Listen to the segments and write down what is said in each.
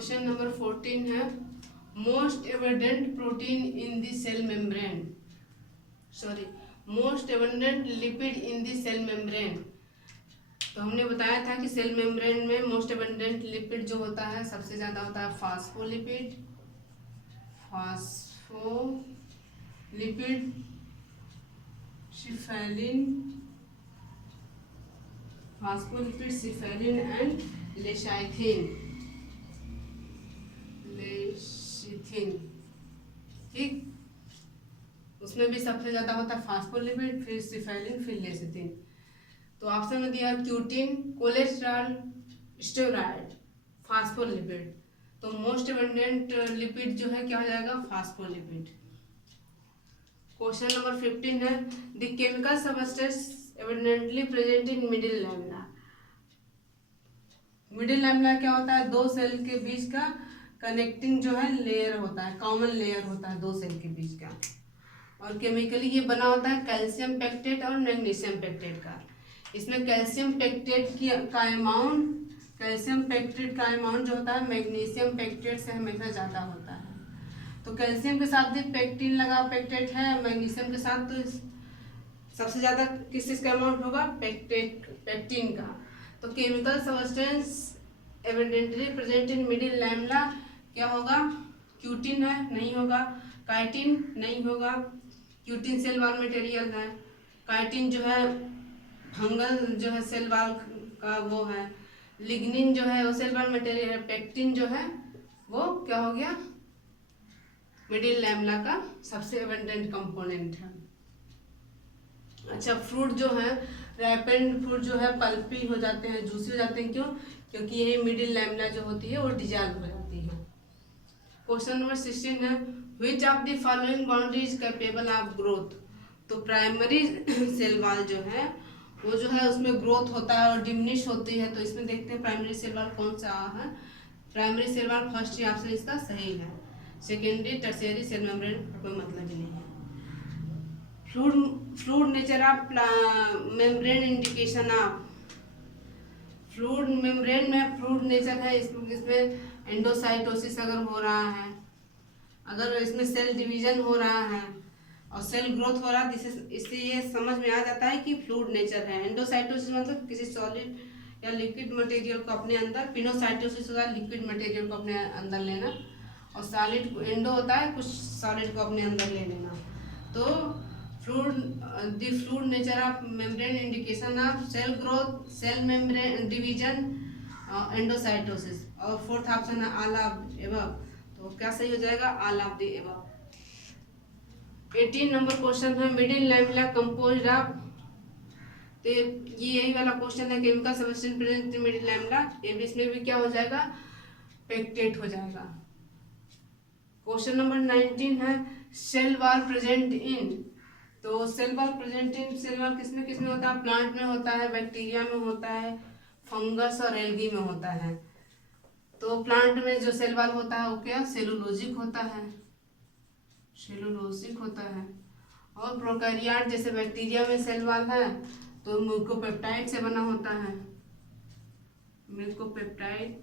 Question number 14 है most abundant protein in the cell membrane, sorry most abundant lipid in the cell membrane. तो हमने बताया था कि सेल मेम्ब्रेन में मोस्ट एबंडेंट लिपिड जो होता है सबसे ज़्यादा होता है phospholipid, phospholipid cephalin and lecithin, ठीक। उसमें भी सबसे ज़्यादा होता है फास्फोलिपिड, फिर सिफेलिन, फिर लेसिथिन। तो ऑप्शन में दिया क्यूटिन, कोलेस्ट्रॉल, स्टेरॉइड, फास्फोलिपिड। तो मोस्ट एबंडेंट लिपिड जो है क्या हो जाएगा, फास्फोलिपिड। क्वेश्चन नंबर 15 है the chemical substance abundantly present in middle lamina. Middle lamina क्या होता है, दो सेल के बीच का कनेक्टिंग जो है लेयर होता है, कॉमन लेयर होता है दो सेल के बीच का। और केमिकली ये बना होता है कैल्शियम पेक्टेट और मैग्नीशियम पेक्टेट का। इसमें कैल्शियम पेक्टेट का अमाउंट जो होता है मैग्नीशियम पेक्टेट से हमेशा ज़्यादा होता है। तो कैल्शियम के साथ भी पेक्टिन लगा पेक्टेट है, मैग्नीशियम के साथ तो सबसे ज़्यादा किस चीज़ का अमाउंट होगा, पेक्टिन का। तो chemical substance evidently present in middle lamina क्या होगा, क्यूटिन है, नहीं होगा। काइटिन नहीं होगा, क्यूटिन सेल वॉल मटेरियल है। काइटिन जो है फंगल जो है सेल वॉल का वो है। लिग्निन जो है वो सेल वॉल मटेरियल है। पेक्टिन जो है वो क्या हो गया, मिडिल लैमिना का सबसे एबंडेंट कंपोनेंट है। अच्छा, फ्रूट जो है रैपेंड फ्रूट जो है पल्पी हो जाते हैं, जूसी हो जाते हैं, क्यों, क्योंकि यही मिडिल लैमिना जो होती है वो डिजॉल्व हो जाती है। क्वेश्चन नंबर 16 है which of the following boundary is capable of growth. तो प्राइमरी सेल वॉल जो है वो जो है उसमें ग्रोथ होता है और डिमिनिश होती है। तो इसमें देखते हैं प्राइमरी सेल वॉल कौन सा है। प्राइमरी सेल वॉल फर्स्ट ही ऑप्शन इसका सही है। सेकेंडरी टर्शियरी सेल मेम्ब्रेन का कोई मतलब ही नहीं है। Fluid nature of membrane indication of. Fluid membrane में फ्लूइड नेचर है, इसमें एंडोसाइटोसिस अगर हो रहा है, अगर इसमें सेल डिवीजन हो रहा है और सेल ग्रोथ हो रहा है, इससे ये समझ में आ जाता है कि फ्लूइड नेचर है। एंडोसाइटोसिस मतलब किसी सॉलिड या लिक्विड मटेरियल को अपने अंदर, पिनोसाइटोसिस होता है लिक्विड मटेरियल को अपने अंदर लेना, और सॉलिड एंडो होता है कुछ सॉलिड को अपने अंदर ले लेना। तो fluid nature of membrane indication of cell growth, cell membrane division, endocytosis. और फोर्थ ऑप्शन है ऑल ऑफ एबव। तो क्या सही हो जाएगा, all of the above. 18 number question है मिडिल लैमिना कंपोज्ड ऑफ। तो ये यही वाला क्वेश्चन है chemical substance present in middle lamina. इसमें भी क्या हो जाएगा, पेक्टेट हो जाएगा। क्वेश्चन नंबर 19 है सेल वॉल प्रेजेंट इन। तो cell wall present in, cell wall किसमें किसमें होता है, प्लांट में होता है, बैक्टीरिया में होता है, फंगस और एल्गी में होता है। तो प्लांट में जो सेल वॉल होता है वो क्या, सेलुलोजिक होता है, सेलुलोजिक होता है। और प्रोकैरियोट जैसे बैक्टीरिया में सेल वॉल है तो म्यूकोपेप्टाइड से बना होता है। म्यूकोपेप्टाइड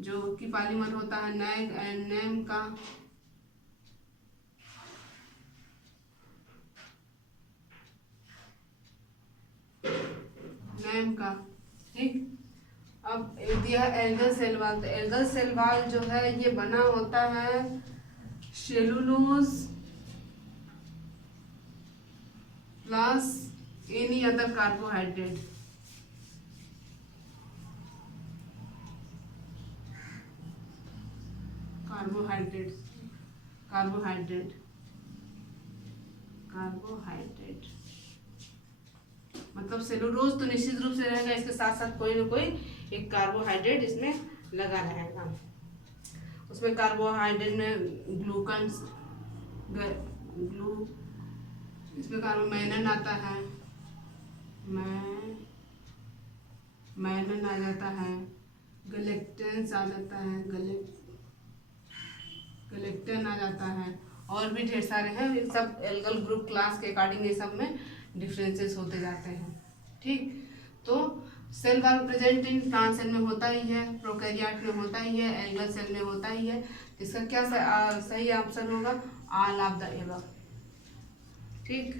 जो कि पॉलीमर होता है नैम का। नैम का, ठीक। अब दिया एल्गल सेल वॉल। तो एल्गल सेल वॉल जो है ये बना होता है cellulose plus any other carbohydrate. Carbohydrate मतलब सेलुलोज तो निश्चित रूप से रहेगा, इसके साथ साथ कोई ना कोई एक कार्बोहाइड्रेट इसमें लगा रहेगा। उसमें कार्बोहाइड्रेट में ग्लूकन, इसमें कार्बोमैनन आता है, मैनन आ जाता है, गलेक्टेंस आ जाता है, गलेक्टन आ जाता है, और भी ढेर सारे हैं। ये सब एल्गल ग्रुप क्लास के अकॉर्डिंग ये सब में डिफरेंसेस होते जाते हैं, ठीक। तो cell wall present in plant cell में होता ही है, प्रोकैरियोट में होता ही है, एल्गल सेल में होता ही है। इसका क्या सही ऑप्शन होगा? All of the above. ठीक।